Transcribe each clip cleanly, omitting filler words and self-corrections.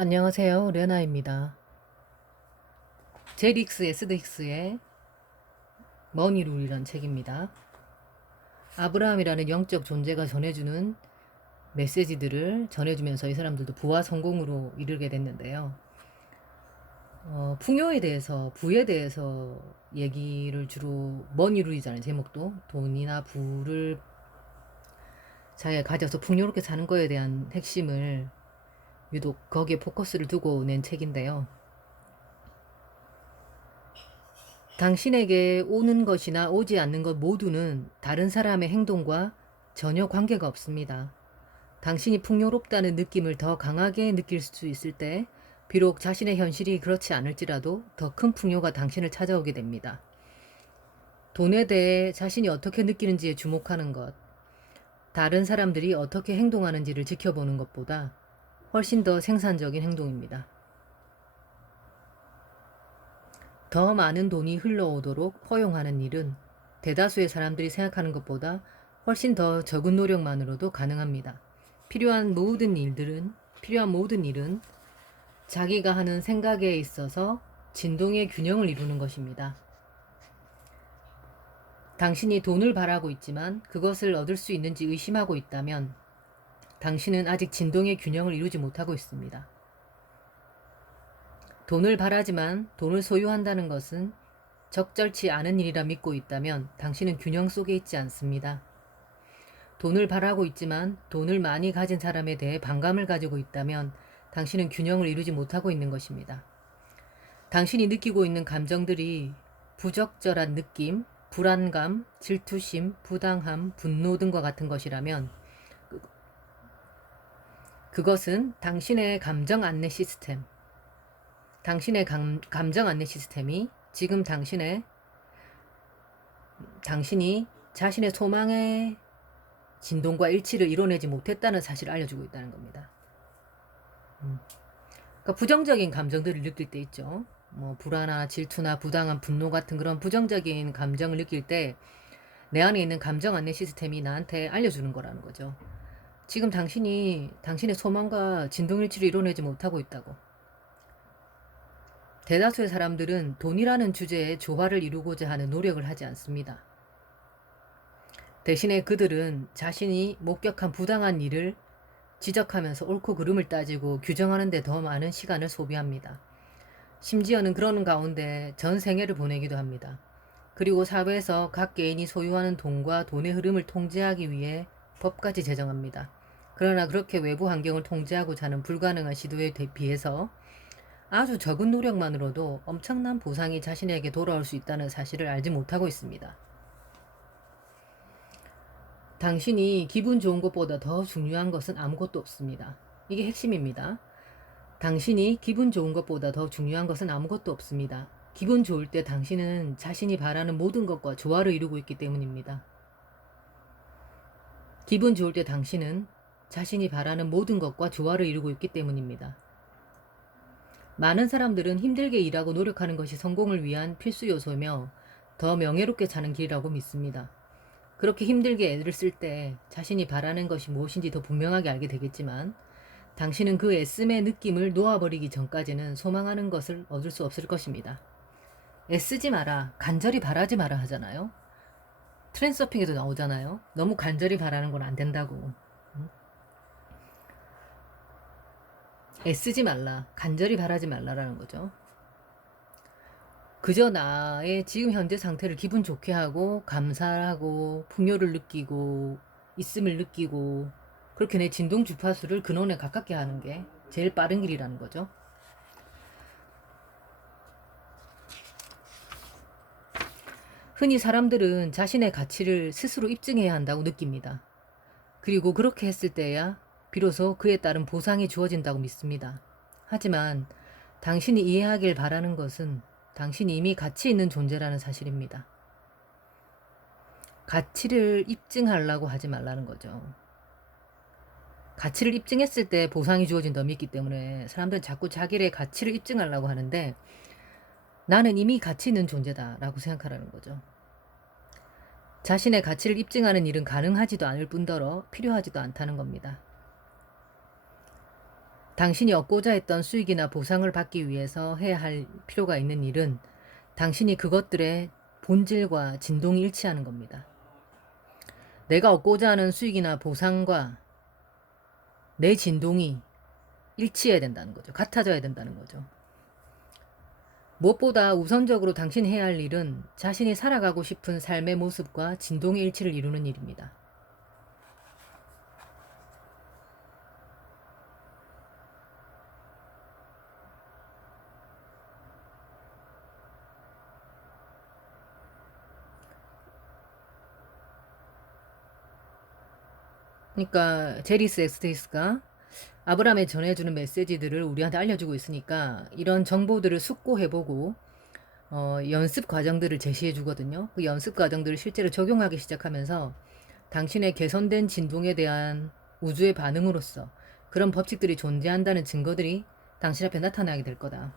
안녕하세요. 레나입니다. 제릭스 에스딕스의 머니룰이란 책입니다. 아브라함이라는 영적 존재가 전해주는 메시지들을 전해주면서 이 사람들도 부와 성공으로 이르게 됐는데요. 풍요에 대해서, 부에 대해서 얘기를 주로 머니룰이잖아요. 제목도 돈이나 부를 자기가 가져서 풍요롭게 사는 거에 대한 핵심을 유독 거기에 포커스를 두고 낸 책인데요. 당신에게 오는 것이나 오지 않는 것 모두는 다른 사람의 행동과 전혀 관계가 없습니다. 당신이 풍요롭다는 느낌을 더 강하게 느낄 수 있을 때, 비록 자신의 현실이 그렇지 않을지라도 더 큰 풍요가 당신을 찾아오게 됩니다. 돈에 대해 자신이 어떻게 느끼는지에 주목하는 것, 다른 사람들이 어떻게 행동하는지를 지켜보는 것보다 훨씬 더 생산적인 행동입니다. 더 많은 돈이 흘러오도록 허용하는 일은 대다수의 사람들이 생각하는 것보다 훨씬 더 적은 노력만으로도 가능합니다. 필요한 모든 일은 자기가 하는 생각에 있어서 진동의 균형을 이루는 것입니다. 당신이 돈을 바라고 있지만 그것을 얻을 수 있는지 의심하고 있다면 당신은 아직 진동의 균형을 이루지 못하고 있습니다. 돈을 바라지만 돈을 소유한다는 것은 적절치 않은 일이라 믿고 있다면 당신은 균형 속에 있지 않습니다. 돈을 바라고 있지만 돈을 많이 가진 사람에 대해 반감을 가지고 있다면 당신은 균형을 이루지 못하고 있는 것입니다. 당신이 느끼고 있는 감정들이 부적절한 느낌, 불안감, 질투심, 부당함, 분노 등과 같은 것이라면 그것은 당신의 감정 안내 시스템, 당신의 감정 안내 시스템이 지금 당신이 자신의 소망의 진동과 일치를 이뤄내지 못했다는 사실을 알려주고 있다는 겁니다. 그러니까 부정적인 감정들을 느낄 때 있죠. 뭐 불안이나 질투나 부당함, 분노 같은 그런 부정적인 감정을 느낄 때 내 안에 있는 감정 안내 시스템이 나한테 알려주는 거라는 거죠. 지금 당신의 소망과 진동일치를 이뤄내지 못하고 있다고. 대다수의 사람들은 돈이라는 주제에 조화를 이루고자 하는 노력을 하지 않습니다. 대신에 그들은 자신이 목격한 부당한 일을 지적하면서 옳고 그름을 따지고 규정하는 데 더 많은 시간을 소비합니다. 심지어는 그러는 가운데 전 생애를 보내기도 합니다. 그리고 사회에서 각 개인이 소유하는 돈과 돈의 흐름을 통제하기 위해 법까지 제정합니다. 그러나 그렇게 외부 환경을 통제하고자 하는 불가능한 시도에 비해서 아주 적은 노력만으로도 엄청난 보상이 자신에게 돌아올 수 있다는 사실을 알지 못하고 있습니다. 당신이 기분 좋은 것보다 더 중요한 것은 아무것도 없습니다. 이게 핵심입니다. 당신이 기분 좋은 것보다 더 중요한 것은 아무것도 없습니다. 기분 좋을 때 당신은 자신이 바라는 모든 것과 조화를 이루고 있기 때문입니다. 기분 좋을 때 당신은 자신이 바라는 모든 것과 조화를 이루고 있기 때문입니다. 많은 사람들은 힘들게 일하고 노력하는 것이 성공을 위한 필수 요소며 더 명예롭게 사는 길이라고 믿습니다. 그렇게 힘들게 애를 쓸 때 자신이 바라는 것이 무엇인지 더 분명하게 알게 되겠지만 당신은 그 애씀의 느낌을 놓아버리기 전까지는 소망하는 것을 얻을 수 없을 것입니다. 애쓰지 마라, 간절히 바라지 마라 하잖아요. 트랜서핑에도 나오잖아요. 너무 간절히 바라는 건 안 된다고. 애쓰지 말라, 간절히 바라지 말라라는 거죠. 그저 나의 지금 현재 상태를 기분 좋게 하고 감사하고 풍요를 느끼고 있음을 느끼고 그렇게 내 진동 주파수를 근원에 가깝게 하는 게 제일 빠른 길이라는 거죠. 흔히 사람들은 자신의 가치를 스스로 입증해야 한다고 느낍니다. 그리고 그렇게 했을 때야 비로소 그에 따른 보상이 주어진다고 믿습니다. 하지만 당신이 이해하길 바라는 것은 당신이 이미 가치 있는 존재라는 사실입니다. 가치를 입증하려고 하지 말라는 거죠. 가치를 입증했을 때 보상이 주어진다고 믿기 때문에 사람들은 자꾸 자기의 가치를 입증하려고 하는데 나는 이미 가치 있는 존재다라고 생각하라는 거죠. 자신의 가치를 입증하는 일은 가능하지도 않을 뿐더러 필요하지도 않다는 겁니다. 당신이 얻고자 했던 수익이나 보상을 받기 위해서 해야 할 필요가 있는 일은 당신이 그것들의 본질과 진동이 일치하는 겁니다. 내가 얻고자 하는 수익이나 보상과 내 진동이 일치해야 된다는 거죠. 같아져야 된다는 거죠. 무엇보다 우선적으로 당신이 해야 할 일은 자신이 살아가고 싶은 삶의 모습과 진동의 일치를 이루는 일입니다. 그러니까 제리스 엑스테이스가 아브라함에 전해주는 메시지들을 우리한테 알려주고 있으니까 이런 정보들을 숙고해보고 연습 과정들을 제시해 주거든요. 그 연습 과정들을 실제로 적용하기 시작하면서 당신의 개선된 진동에 대한 우주의 반응으로서 그런 법칙들이 존재한다는 증거들이 당신 앞에 나타나게 될 거다.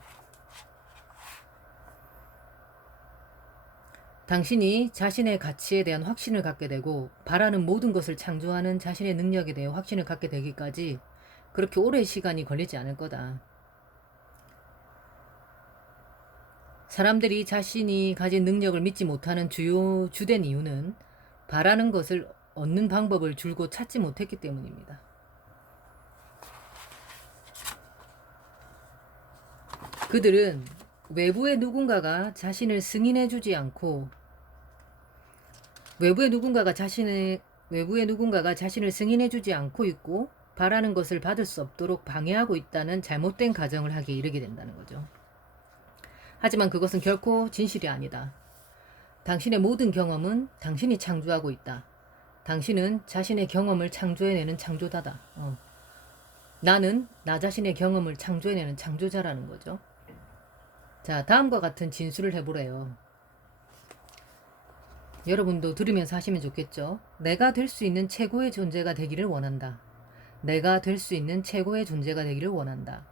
당신이 자신의 가치에 대한 확신을 갖게 되고 바라는 모든 것을 창조하는 자신의 능력에 대해 확신을 갖게 되기까지 그렇게 오랜 시간이 걸리지 않을 거다. 사람들이 자신이 가진 능력을 믿지 못하는 주된 이유는 바라는 것을 얻는 방법을 줄곧 찾지 못했기 때문입니다. 그들은 외부의 누군가가 자신을 승인해주지 않고 외부의 누군가가 자신을 승인해주지 않고 있고 바라는 것을 받을 수 없도록 방해하고 있다는 잘못된 가정을 하기에 이르게 된다는 거죠. 하지만 그것은 결코 진실이 아니다. 당신의 모든 경험은 당신이 창조하고 있다. 당신은 자신의 경험을 창조해내는 창조자다. 나는 나 자신의 경험을 창조해내는 창조자라는 거죠. 자, 다음과 같은 진술을 해보래요. 여러분도 들으면서 하시면 좋겠죠. 내가 될 수 있는 최고의 존재가 되기를 원한다. 내가 될 수 있는 최고의 존재가 되기를 원한다.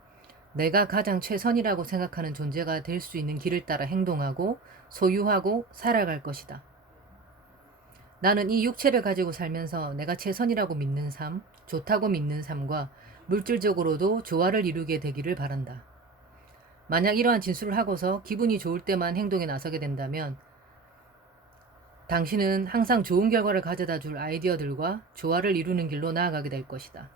내가 가장 최선이라고 생각하는 존재가 될 수 있는 길을 따라 행동하고 소유하고 살아갈 것이다. 나는 이 육체를 가지고 살면서 내가 최선이라고 믿는 삶, 좋다고 믿는 삶과 물질적으로도 조화를 이루게 되기를 바란다. 만약 이러한 진술을 하고서 기분이 좋을 때만 행동에 나서게 된다면 당신은 항상 좋은 결과를 가져다 줄 아이디어들과 조화를 이루는 길로 나아가게 될 것이다.